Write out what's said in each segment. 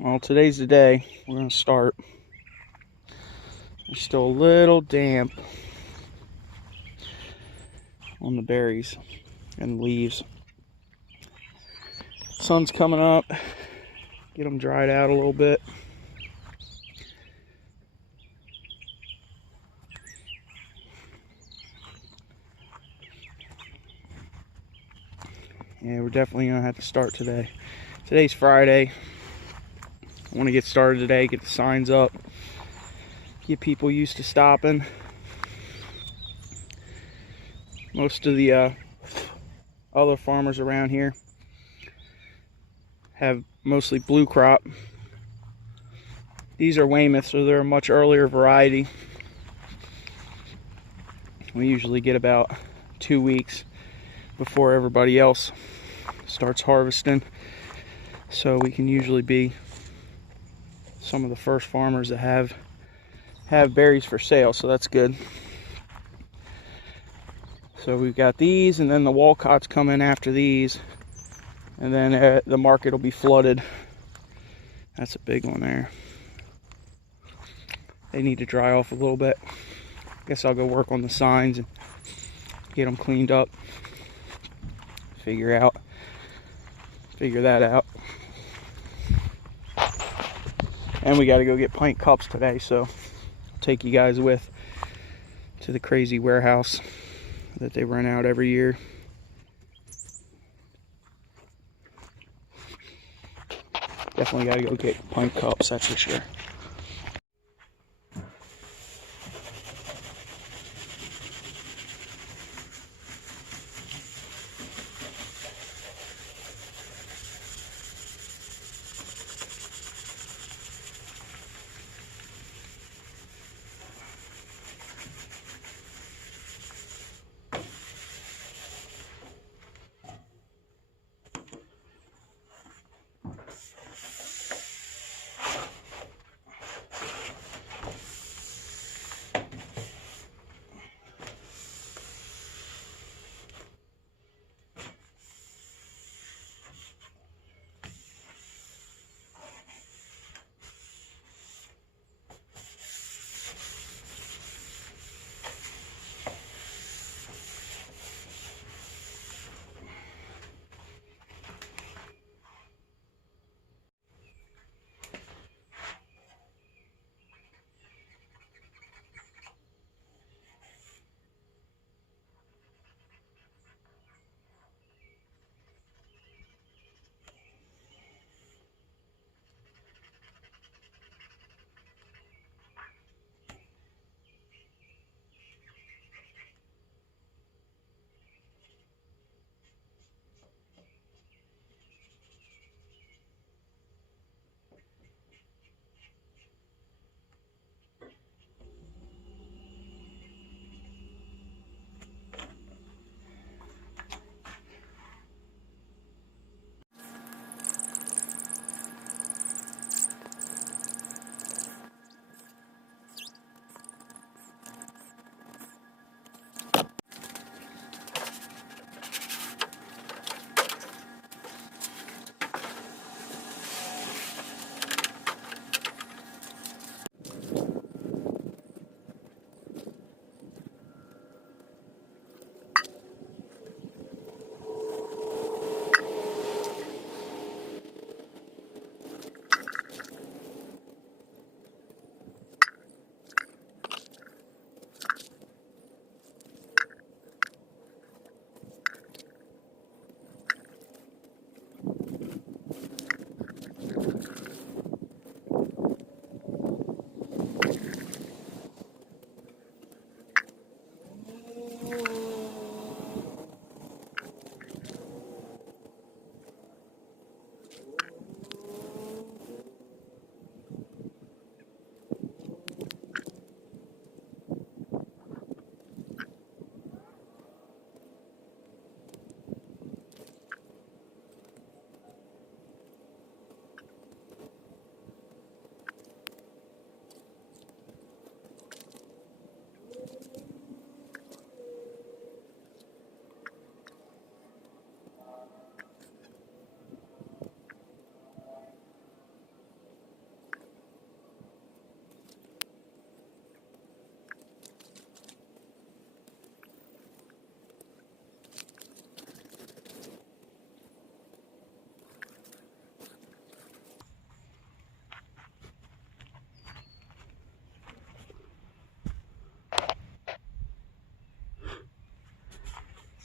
Well, today's the day. We're going to start. There's still a little damp on the berries and leaves. Sun's coming up. Get them dried out a little bit. Yeah, we're definitely going to have to start today. Today's Friday. I want to get started today, get the signs up, get people used to stopping. Most of the other farmers around here have mostly blue crop. These are Weymouth, so they're a much earlier variety. We usually get about 2 weeks before everybody else starts harvesting, so we can usually be some of the first farmers that have berries for sale, so that's good. So we've got these, and then the Walcott's come in after these, and then the market will be flooded. That's a big one there. They need to dry off a little bit. Guess I'll go work on the signs and get them cleaned up. Figure that out. And we got to go get pint cups today, so I'll take you guys with to the crazy warehouse that they rent out every year. Definitely got to go get pint cups, that's for sure.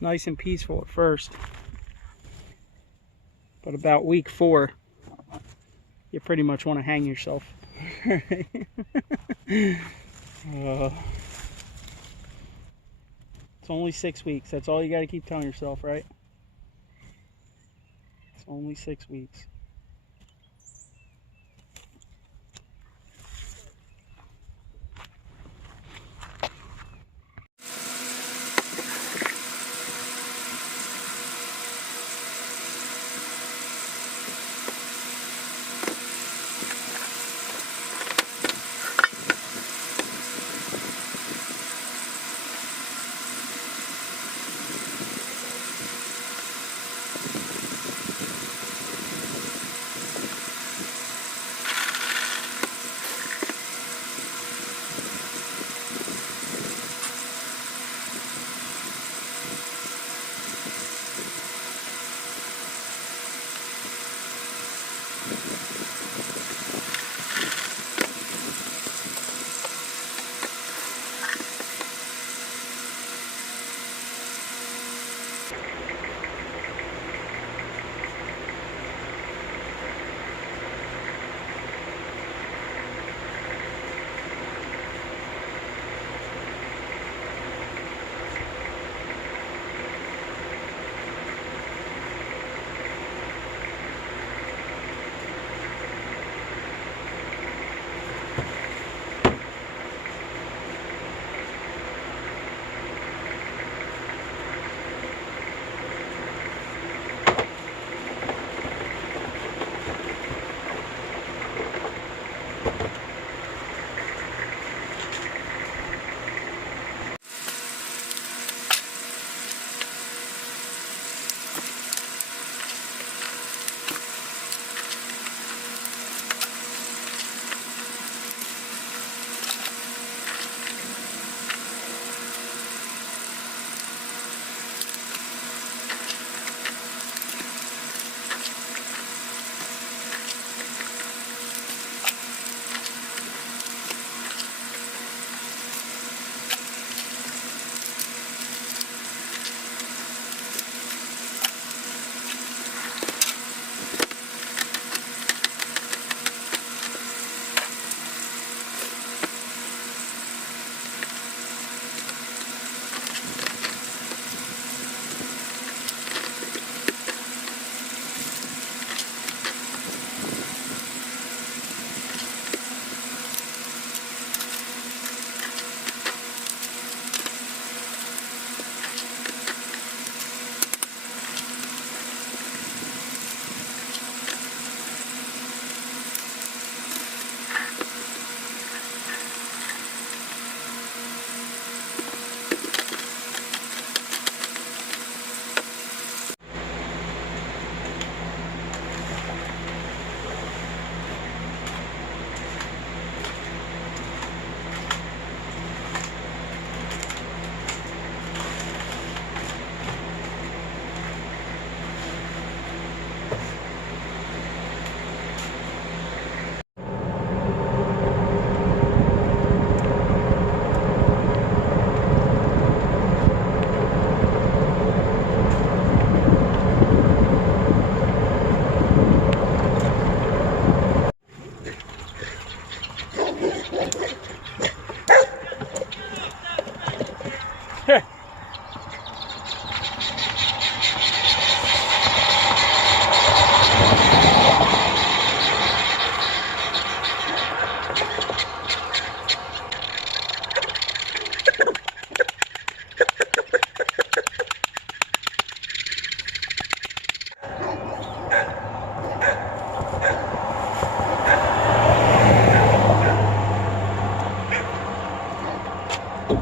It's nice and peaceful at first, but about week 4, you pretty much want to hang yourself. It's only 6 weeks. That's all you got to keep telling yourself, right? It's only 6 weeks.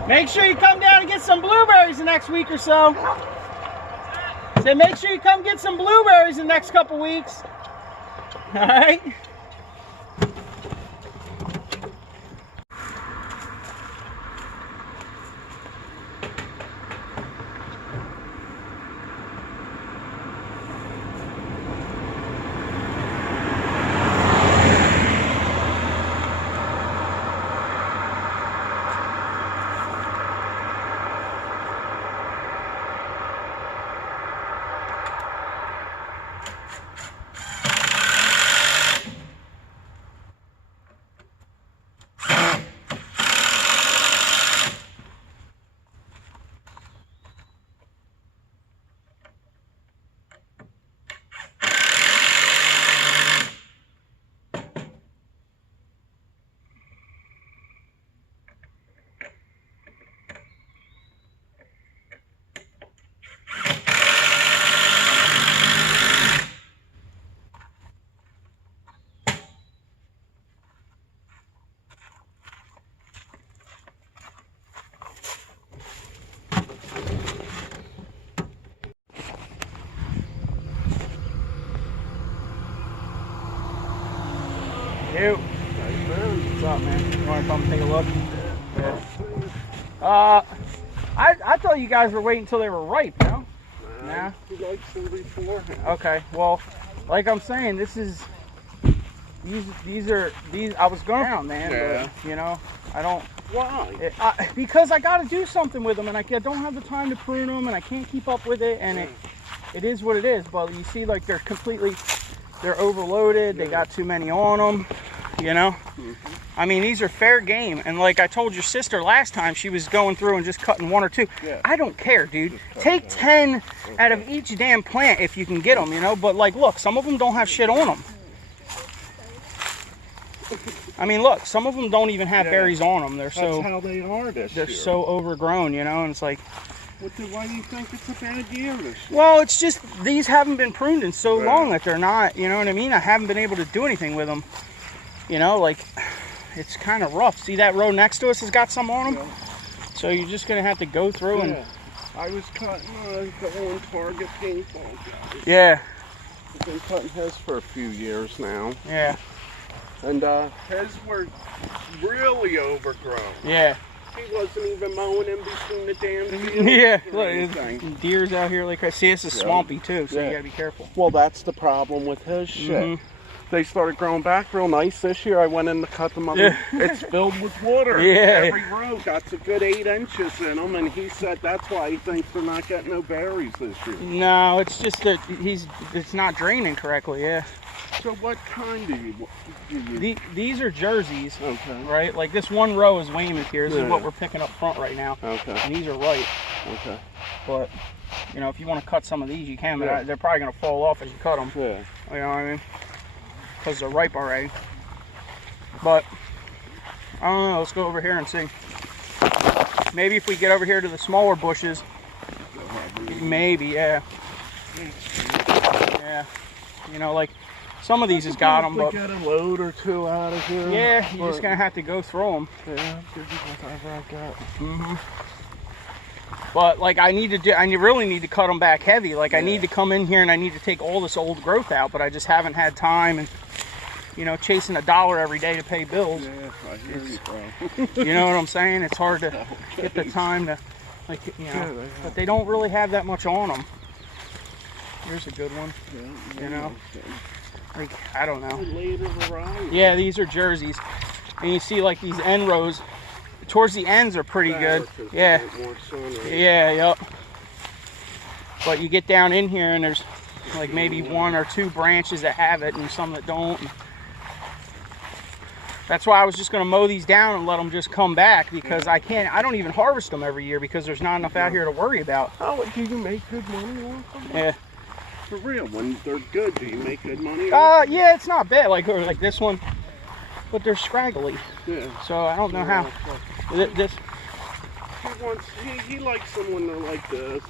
Make sure you come down and get some blueberries the next week or so. So make sure you come get some blueberries the next couple weeks. All right? Yo. What's up, man? You want to come take a look? Yeah. I thought you guys were waiting until they were ripe, no? Nah. He likes them before. Okay. Well, like I'm saying, this is these I was going down, man. Yeah. But, you know, I don't. Why? Because I got to do something with them, and I don't have the time to prune them, and I can't keep up with it, and it is what it is. But you see, like they're overloaded. They got too many on them. You know, I mean, these are fair game. And like I told your sister last time, she was going through and just cutting 1 or 2. Yeah. I don't care, dude. Take 10 out of each damn plant if you can get them, you know. But like, look, some of them don't have shit on them. I mean, look, some of them don't even have berries on them. That's how they are this year. They're so overgrown, you know. And it's like, why do you think it's a bad year this year? Well, it's just these haven't been pruned in so long that they're not, you know what I mean? I haven't been able to do anything with them. You know, like, it's kind of rough. See that row next to us has got some on them? Yeah. So you're just going to have to go through and... I was cutting the on target paintball guys. Yeah. I've been cutting his for a few years now. Yeah. And his were really overgrown. Yeah. He wasn't even mowing in between the damn fields. Yeah, look, deer's out here like I see. This is swampy too, so you gotta be careful. Well, that's the problem with his shit. They started growing back real nice this year. I went in to cut them up. It's filled with water. Yeah. Every row got a good 8 inches in them, and he said that's why he thinks they're not getting no berries this year. No, it's just that it's not draining correctly. Yeah. So what kind do you These are jerseys. Okay. Right? Like this one row is Weymouth here. This is what we're picking up front right now. Okay. And these are right. Okay. But, you know, if you want to cut some of these, you can, but they're probably going to fall off as you cut them. Yeah. You know what I mean? Because they're ripe already. But, I don't know. Let's go over here and see. Maybe if we get over here to the smaller bushes, maybe, yeah. Yeah. You know, like, some of these has got them, but... get a load or 2 out of here. Yeah, you're just going to have to go through them. Yeah, whatever I got. But, like, I really need to cut them back heavy. Like, I need to come in here and I need to take all this old growth out, but I just haven't had time and, you know, chasing $1 every day to pay bills. Yeah, I hear you, bro. You know what I'm saying? It's hard to get the time to, like, you know, but they don't really have that much on them. Here's a good one, you know. Like, I don't know. Yeah, these are jerseys. And you see, like, these end rows, towards the ends are pretty good. Yeah. Yeah, yep. But you get down in here and there's, like, maybe 1 or 2 branches that have it and some that don't. That's why I was just going to mow these down and let them just come back, because I don't even harvest them every year because there's not enough out here to worry about. Oh, do you make good money off them? Yeah. For real, when they're good, do you make good money? Yeah, it's not bad. Like this one, but they're scraggly. Yeah. So I don't know how. This. He likes them when they're like this.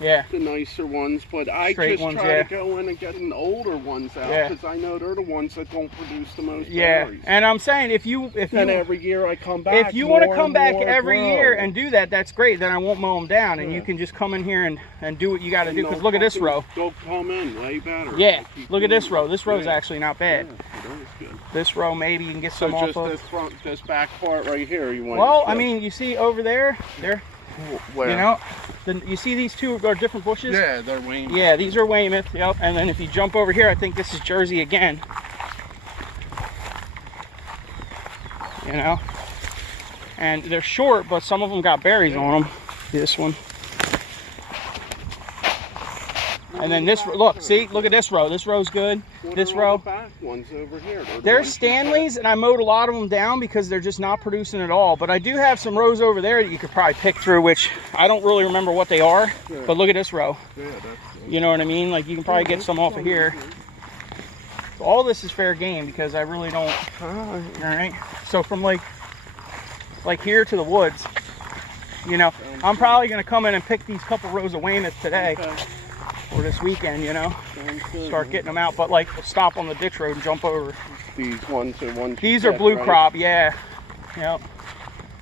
Yeah. The nicer ones, but I just try to go in and get the older ones out because I know they're the ones that don't produce the most berries. And I'm saying if every year I come back. If you want to come back every year and do that, that's great. Then I won't mow them down, and you can just come in here and do what you got to do. Because look at this row. They'll come in way better. Yeah. Look at this row. This row is actually not bad. Yeah, it is good. This row maybe you can get some off of. This back part right here. You want? Well, I mean, you see over there. Where? You know, you see these two are different bushes? Yeah, they're Weymouth. Yeah, these are Weymouth, yep. And then if you jump over here, I think this is Jersey again. You know? And they're short, but some of them got berries on them. This one. And then this, look at this row. This row's good. This row. The back ones over here. They're Stanleys, and I mowed a lot of them down because they're just not producing at all. But I do have some rows over there that you could probably pick through, which I don't really remember what they are. Yeah. But look at this row. Yeah, that's good. You know what I mean? Like, you can probably get some off of here. So all this is fair game because I really don't. All right. So from like here to the woods, you know, I'm probably going to come in and pick these couple rows of Weymouth today. Okay. Or this weekend, you know, start getting them out. But like, we'll stop on the ditch road and jump over. These ones are ones. These are blue crop, yeah. Yep,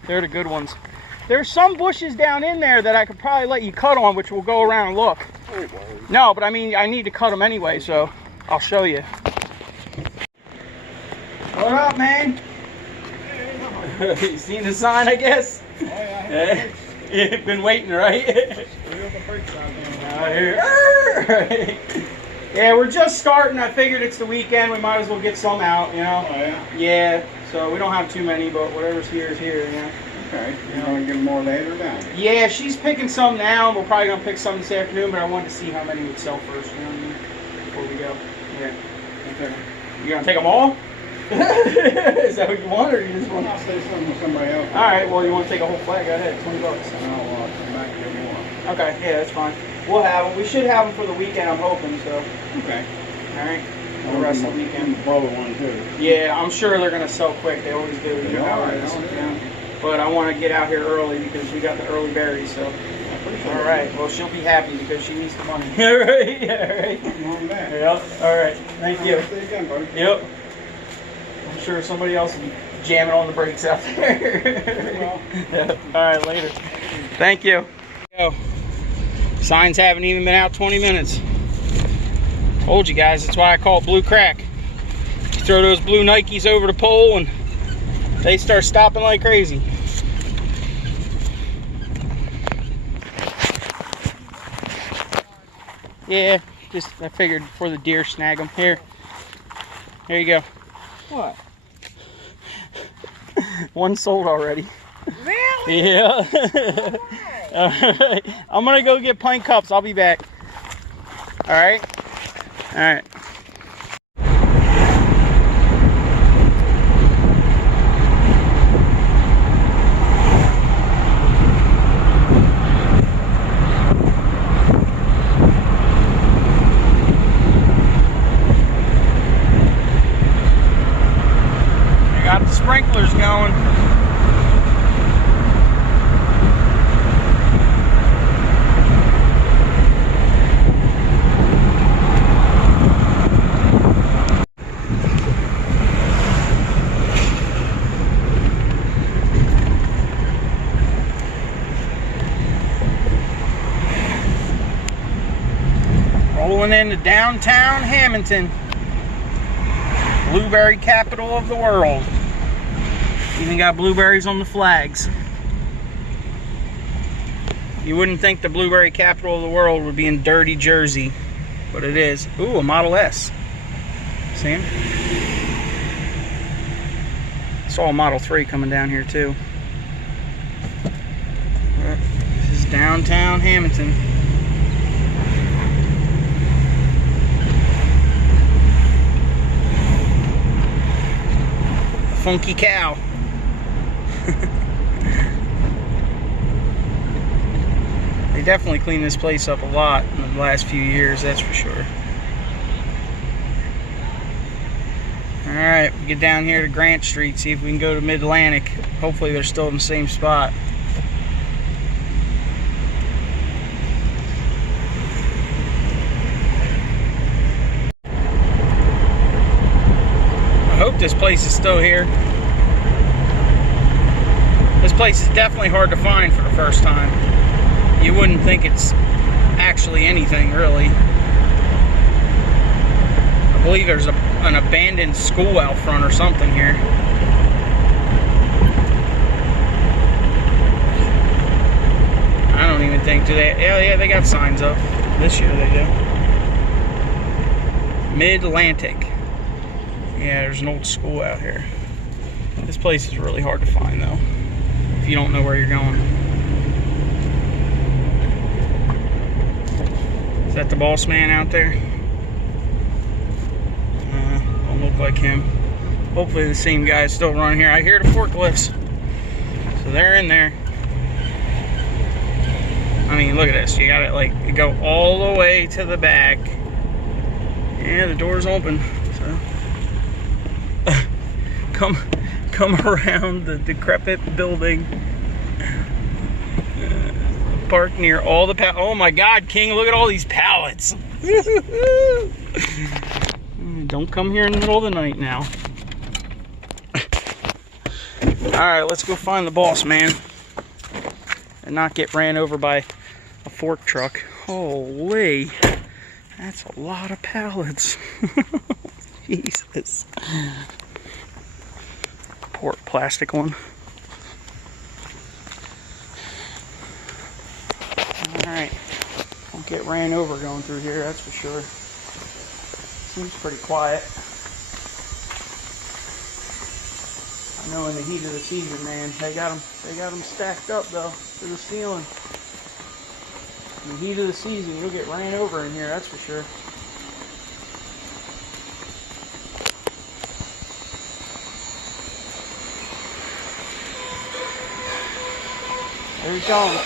they're the good ones. There's some bushes down in there that I could probably let you cut on, which we'll go around and look. No, but I mean, I need to cut them anyway, so I'll show you. up, man? You seen the sign, I guess? Oh, yeah. You've been waiting, right? Yeah, we're just starting. I figured it's the weekend. We might as well get some out, you know? Oh, yeah? Yeah, so we don't have too many, but whatever's here is here, you know? Okay. You're going to get more later down? Yeah, she's picking some now. We're probably going to pick some this afternoon, but I wanted to see how many would sell first, you know what I mean? Before we go. Yeah. Okay. You going to take them all? Is that what you want, or you just want? I'll say something with somebody else. All right. Well, you want to take a whole flag? Go ahead. $20. I'll come back and get more. Okay. Yeah, that's fine. We'll have them. We should have them for the weekend. I'm hoping so. Okay. All right. The rest of the weekend. Blow one too. Yeah, I'm sure they're gonna sell quick. They always do. You know how it is. Yeah. But I want to get out here early because we got the early berries. So. All right. Well, she'll be happy because she needs the money. All right. All right. Yep. All right. Thank you. See you again, buddy. Yep. I'm sure somebody else will be jamming on the brakes out there. Yeah. All right, later. Thank you. Signs haven't even been out 20 minutes. Told you guys, that's why I call it blue crack. You throw those blue Nikes over the pole and they start stopping like crazy. Yeah, just I figured before the deer snag them. Here. There you go. What? One sold already. Really? Yeah. All right. I'm gonna go get pint cups. I'll be back. All right. All right. Got the sprinklers going. Rolling into downtown Hammonton, blueberry capital of the world. Even got blueberries on the flags. You wouldn't think the blueberry capital of the world would be in dirty Jersey, but it is. Ooh, a Model S. See him? Saw a Model 3 coming down here too. This is downtown Hammonton. Funky cow. They definitely cleaned this place up a lot in the last few years, that's for sure. Alright, we get down here to Grant Street, see if we can go to Mid-Atlantic. Hopefully they're still in the same spot. I hope this place is still here. This place is definitely hard to find for the first time. You wouldn't think it's actually anything, really. I believe there's an abandoned school out front or something here. I don't even think, do they? Yeah, they got signs up. This year they do. Mid-Atlantic. Yeah, there's an old school out here. This place is really hard to find, though, if you don't know where you're going. Is that the boss man out there? Don't look like him. Hopefully the same guy's still running here. I hear the forklifts. So they're in there. I mean, look at this. You gotta like go all the way to the back. Yeah, the door's open. So come around the decrepit building. Park near all the oh my God, King, look at all these pallets. Don't come here in the middle of the night now. Alright, let's go find the boss man and not get ran over by a fork truck. Holy, that's a lot of pallets. Jesus. plastic one. Alright, won't get ran over going through here, that's for sure. Seems pretty quiet. I know in the heat of the season, man, they got them stacked up though to the ceiling. In the heat of the season, you'll get ran over in here, that's for sure. There he comes.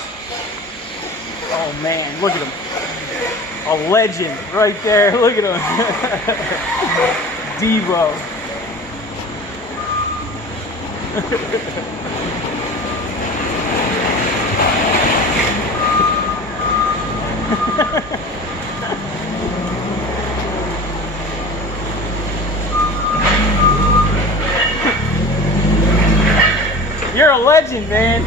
Oh man, look at him. A legend right there. Look at him. Devo. You're a legend, man.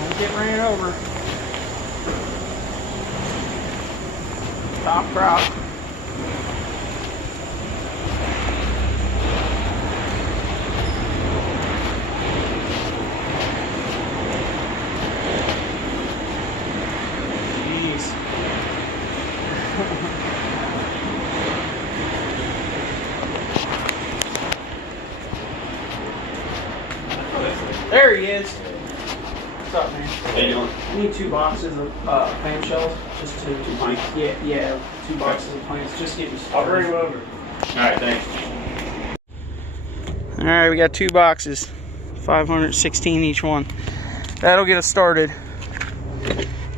Don't get ran over. Top crop. There he is. What's up, man? How you doing? I need 2 boxes of clam shells. Just to 2 pints? Yeah, 2 boxes of plants. Just get me started. I'll bring them over. Alright, thanks. Alright, we got 2 boxes. 516 each one. That'll get us started.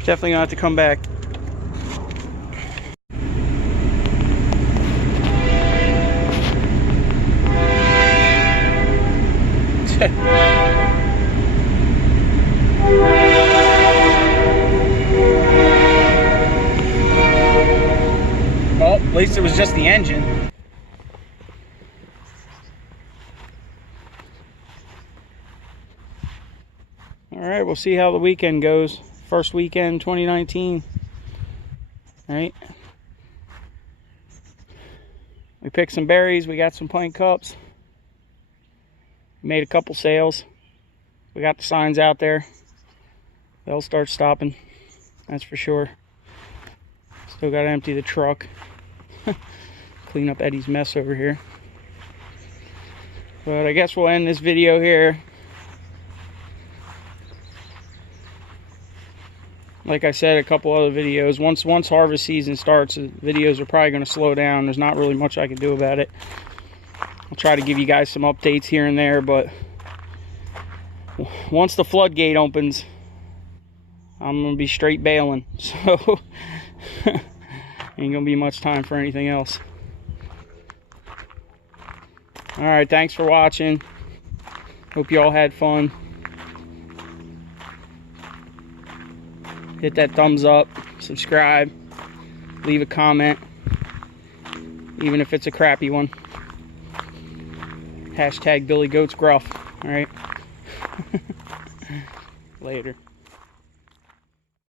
Definitely gonna have to come back. Well, at least it was just the engine. Alright, we'll see how the weekend goes. First weekend 2019. Alright. We picked some berries, we got some pint cups. Made a couple sales. We got the signs out there. They'll start stopping, that's for sure. Still got to empty the truck. Clean up Eddie's mess over here. But I guess we'll end this video here. Like I said, a couple other videos. Once harvest season starts, the videos are probably going to slow down. There's not really much I can do about it. I'll try to give you guys some updates here and there, but once the floodgate opens, I'm going to be straight bailing. So ain't gonna be much time for anything else. Alright, thanks for watching. Hope you all had fun. Hit that thumbs up, subscribe, leave a comment, even if it's a crappy one. Hashtag Billy Goats Gruff. Alright. Later.